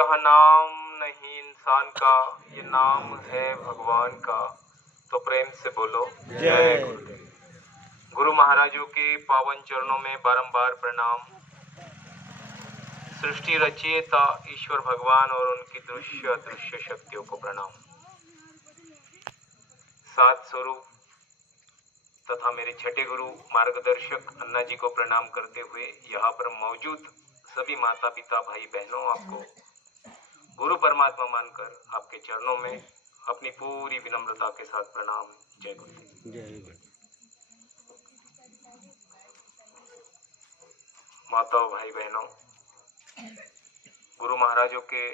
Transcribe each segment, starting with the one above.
यह नाम नहीं इंसान का, ये नाम है भगवान का। तो प्रेम से बोलो जय गुरुदेव। गुरु महाराजों के पावन चरणों में बारंबार प्रणाम। सृष्टि रचयिता ईश्वर भगवान और उनकी दृश्य अदृश्य शक्तियों को प्रणाम। सात स्वरूप तथा मेरे छठे गुरु मार्गदर्शक अन्ना जी को प्रणाम करते हुए यहाँ पर मौजूद सभी माता पिता भाई बहनों, आपको गुरु परमात्मा मानकर आपके चरणों में अपनी पूरी विनम्रता के साथ प्रणाम। जय गुरुदेव। जय गुरु। माताओं भाई बहनों, गुरु महाराजों के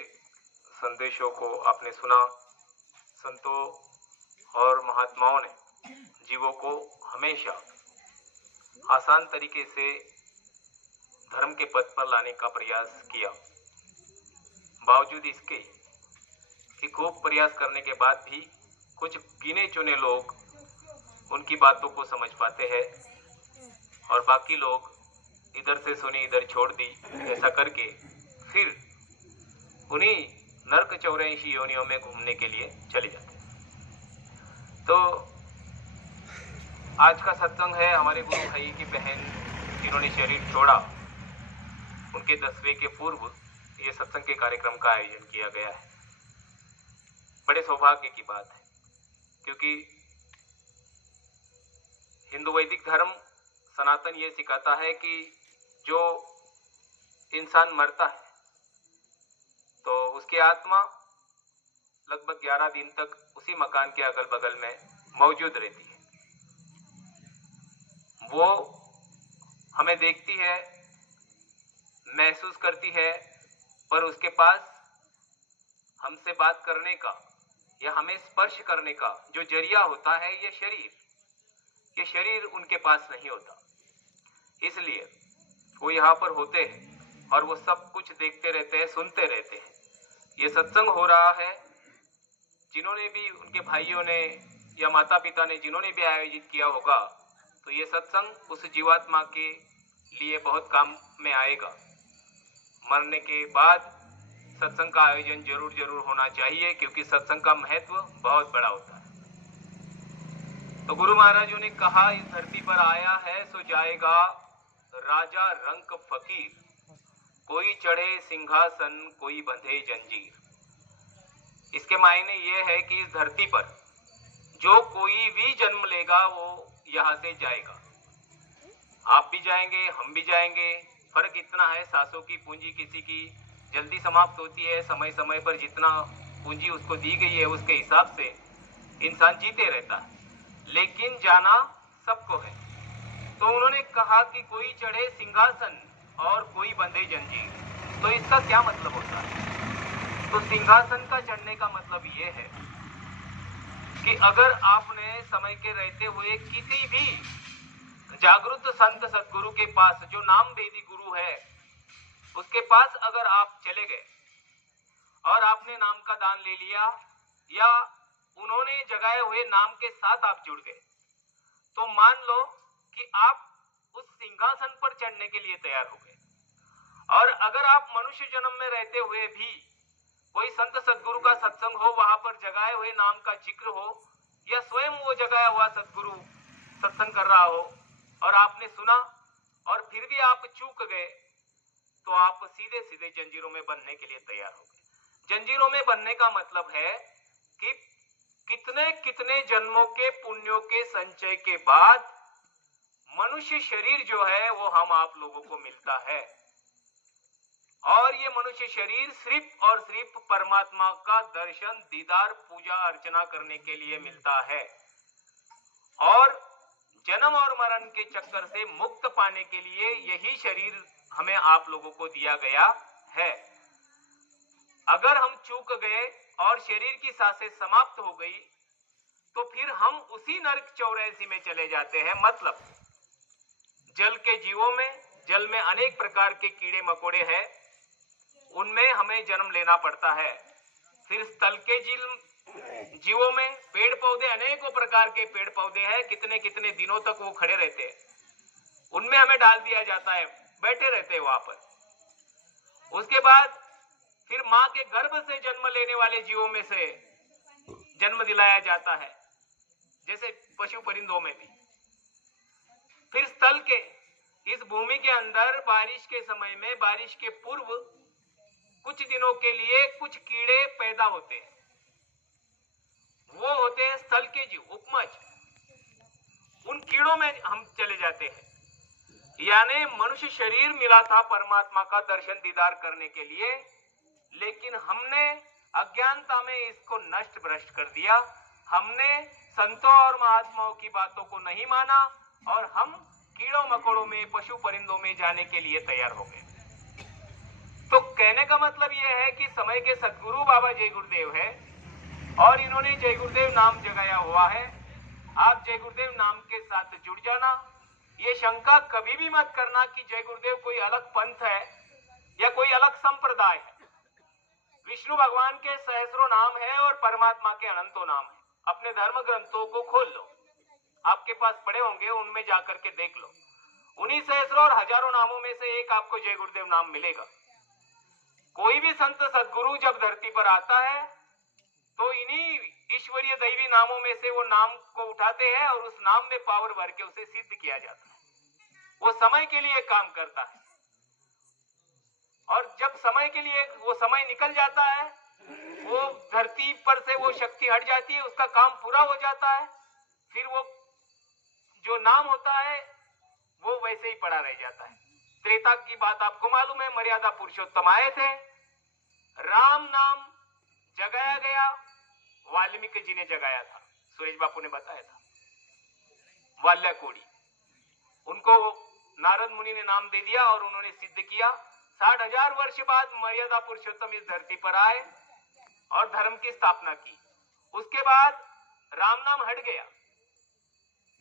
संदेशों को आपने सुना। संतों और महात्माओं ने जीवों को हमेशा आसान तरीके से धर्म के पथ पर लाने का प्रयास किया। बावजूद इसके कि खूब प्रयास करने के बाद भी कुछ गिने चुने लोग उनकी बातों को समझ पाते हैं और बाकी लोग इधर से सुनी इधर छोड़ दी, ऐसा करके फिर उन्हीं नरक 84 योनियों में घूमने के लिए चले जाते हैं। तो आज का सत्संग है हमारे गुरु भाई की बहन जिन्होंने शरीर छोड़ा, उनके 10वें के पूर्व ये सत्संग के कार्यक्रम का आयोजन किया गया है। बड़े सौभाग्य की बात है, क्योंकि हिंदू वैदिक धर्म सनातन ये सिखाता है कि जो इंसान मरता है तो उसकी आत्मा लगभग 11 दिन तक उसी मकान के अगल बगल में मौजूद रहती है। वो हमें देखती है, महसूस करती है, पर उसके पास हमसे बात करने का या हमें स्पर्श करने का जो जरिया होता है ये शरीर उनके पास नहीं होता। इसलिए वो यहाँ पर होते हैं और वो सब कुछ देखते रहते हैं, सुनते रहते हैं। ये सत्संग हो रहा है, जिन्होंने भी उनके भाइयों ने या माता पिता ने जिन्होंने भी आयोजित किया होगा, तो ये सत्संग उस जीवात्मा के लिए बहुत काम में आएगा। मरने के बाद सत्संग का आयोजन जरूर होना चाहिए, क्योंकि सत्संग का महत्व बहुत बड़ा होता है। तो गुरु महाराजों ने कहा, इस धरती पर आया है सो जाएगा राजा रंक फकीर, कोई चढ़े सिंहासन कोई बंधे जंजीर। इसके मायने ये है कि इस धरती पर जो कोई भी जन्म लेगा वो यहाँ से जाएगा। आप भी जाएंगे, हम भी जाएंगे। फर्क इतना है, सांसों की पूंजी किसी की जल्दी समाप्त होती है, समय समय पर जितना पूंजी उसको दी गई है उसके हिसाब से इंसान जीते रहता है, लेकिन जाना सबको है। तो उन्होंने कहा कि कोई चढ़े सिंहासन और कोई बंधे जंजीर। तो इसका क्या मतलब होता है? तो सिंहासन का चढ़ने का मतलब ये है कि अगर आपने समय के रहते हुए किसी भी जागृत संत सदगुरु के पास, जो नाम वेदी गुरु है, उसके पास अगर आप चले गए और आपने नाम का दान ले लिया या उन्होंने जगाए हुए नाम के साथ आप जुड़ गए, तो मान लो कि आप उस सिंहासन पर चढ़ने के लिए तैयार हो गए। और अगर आप मनुष्य जन्म में रहते हुए भी कोई संत सदगुरु का सत्संग हो, वहां पर जगाए हुए नाम का जिक्र हो, या स्वयं वो जगाया हुआ सदगुरु सत्संग कर रहा हो और आपने सुना और फिर भी आप चूक गए, तो आप सीधे सीधे जंजीरों में बंधने के लिए तैयार हो गए। जंजीरों में बंधने का मतलब है कि कितने कितने जन्मों के पुण्यों के संचय के बाद मनुष्य शरीर जो है वो हम आप लोगों को मिलता है, और ये मनुष्य शरीर सिर्फ और सिर्फ परमात्मा का दर्शन, दीदार, पूजा अर्चना करने के लिए मिलता है। और जन्म और मरण के चक्कर से मुक्त पाने के लिए यही शरीर हमें आप लोगों को दिया गया है। अगर हम चूक गए और शरीर की सांसें समाप्त हो गई, तो फिर हम उसी नरक 84 में चले जाते हैं। मतलब जल के जीवों में, जल में अनेक प्रकार के कीड़े मकोड़े हैं, उनमें हमें जन्म लेना पड़ता है। फिर स्थल के जीवों में पेड़ पौधे, अनेकों प्रकार के पेड़ पौधे हैं, कितने कितने दिनों तक वो खड़े रहते हैं, उनमें हमें डाल दिया जाता है, बैठे रहते हैं वहां पर। उसके बाद फिर मां के गर्भ से जन्म लेने वाले जीवों में से जन्म दिलाया जाता है, जैसे पशु परिंदों में भी। फिर स्थल के इस भूमि के अंदर बारिश के समय में, बारिश के पूर्व कुछ दिनों के लिए कुछ कीड़े पैदा होते हैं। वो होते हैं स्थल के जीव, उपमज। उन कीड़ों में हम चले जाते हैं। यानी मनुष्य शरीर मिला था परमात्मा का दर्शन दीदार करने के लिए, लेकिन हमने अज्ञानता में इसको नष्ट भ्रष्ट कर दिया। हमने संतों और महात्माओं की बातों को नहीं माना और हम कीड़ों मकोड़ों में, पशु परिंदों में जाने के लिए तैयार हो गए। तो कहने का मतलब यह है कि समय के सद्गुरु बाबा जय गुरुदेव है और इन्होंने जय गुरुदेव नाम जगाया हुआ है। आप जय गुरुदेव नाम के साथ जुड़ जाना। ये शंका कभी भी मत करना कि जय गुरुदेव कोई अलग पंथ है या कोई अलग संप्रदाय है। विष्णु भगवान के सहस्रों नाम है और परमात्मा के अनंतों नाम है। अपने धर्म ग्रंथों को खोल लो, आपके पास पड़े होंगे, उनमें जाकर के देख लो। उन्हीं सहस्रों और हजारों नामों में से एक आपको जय गुरुदेव नाम मिलेगा। कोई भी संत सद्गुरु जब धरती पर आता है तो इन्हीं ईश्वरीय दैवी नामों में से वो नाम को उठाते हैं और उस नाम में पावर भर के उसे सिद्ध किया जाता है। वो समय के लिए काम करता है और जब समय के लिए वो समय निकल जाता है, वो धरती पर से वो शक्ति हट जाती है, उसका काम पूरा हो जाता है, फिर वो जो नाम होता है वो वैसे ही पड़ा रह जाता है। त्रेता की बात आपको मालूम है, मर्यादा पुरुषोत्तम आए थे, राम नाम जगाया गया, वाल्मीकि जी ने जगाया था, सुरेश बापू ने बताया था। वाल्याकोड़ी, उनको नारद मुनि ने नाम दे दिया और उन्होंने सिद्ध किया। 60,000 वर्ष बाद मर्यादा पुरुषोत्तम इस धरती पर आए और धर्म की स्थापना की। उसके बाद राम नाम हट गया,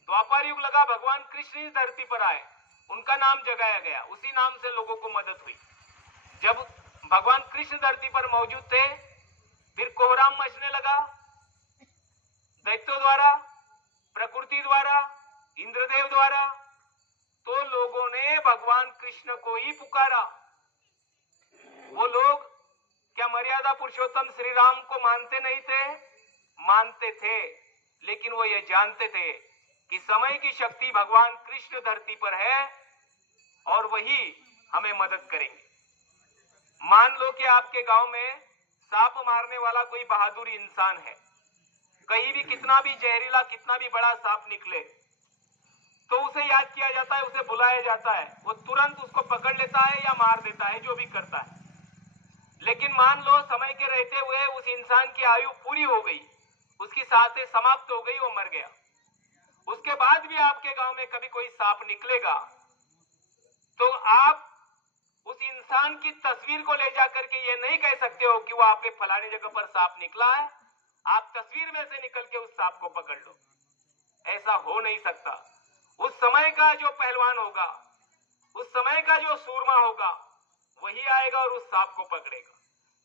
द्वापर युग लगा, भगवान कृष्ण इस धरती पर आए, उनका नाम जगाया गया, उसी नाम से लोगों को मदद हुई। जब भगवान कृष्ण धरती पर मौजूद थे, फिर कोहराम मचने लगा, दैत्यों द्वारा, प्रकृति द्वारा, इंद्रदेव द्वारा, तो लोगों ने भगवान कृष्ण को ही पुकारा। वो लोग क्या मर्यादा पुरुषोत्तम श्री राम को मानते नहीं थे? मानते थे, लेकिन वो ये जानते थे कि समय की शक्ति भगवान कृष्ण धरती पर है और वही हमें मदद करेंगे। मान लो कि आपके गांव में सांप मारने वाला कोई बहादुर इंसान है, कहीं भी कितना भी जहरीला, कितना भी बड़ा सांप निकले तो उसे याद किया जाता है, उसे बुलाया जाता है, वो तुरंत उसको पकड़ लेता है या मार देता है, जो भी करता है। लेकिन मान लो समय के रहते हुए उस इंसान की आयु पूरी हो गई, उसकी सांसें समाप्त हो गई, वो मर गया। उसके बाद भी आपके गांव में कभी कोई सांप निकलेगा तो आप उस इंसान की तस्वीर को ले जाकर के ये नहीं कह सकते हो कि वो आपके फलाने जगह पर सांप निकला है, आप तस्वीर में से निकल के उस सांप को पकड़ लो। ऐसा हो नहीं सकता। उस समय का जो पहलवान होगा, उस समय का जो सूरमा होगा, वही आएगा और उस सांप को पकड़ेगा।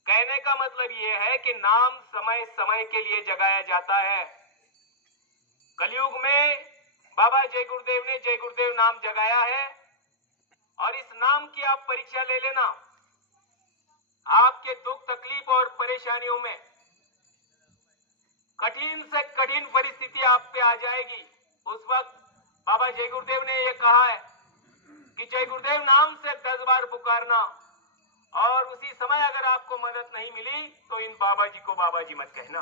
कहने का मतलब यह है कि नाम समय समय के लिए जगाया जाता है। कलयुग में बाबा जय गुरुदेव ने जय गुरुदेव नाम जगाया है और इस नाम की आप परीक्षा ले लेना। आपके दुख, तकलीफ और परेशानियों में कठिन से कठिन परिस्थिति आप पे आ जाएगी, उस वक्त बाबा जय गुरुदेव ने यह कहा है कि जय गुरुदेव नाम से 10 बार पुकारना और उसी समय अगर आपको मदद नहीं मिली तो इन बाबा जी को बाबा जी मत कहना।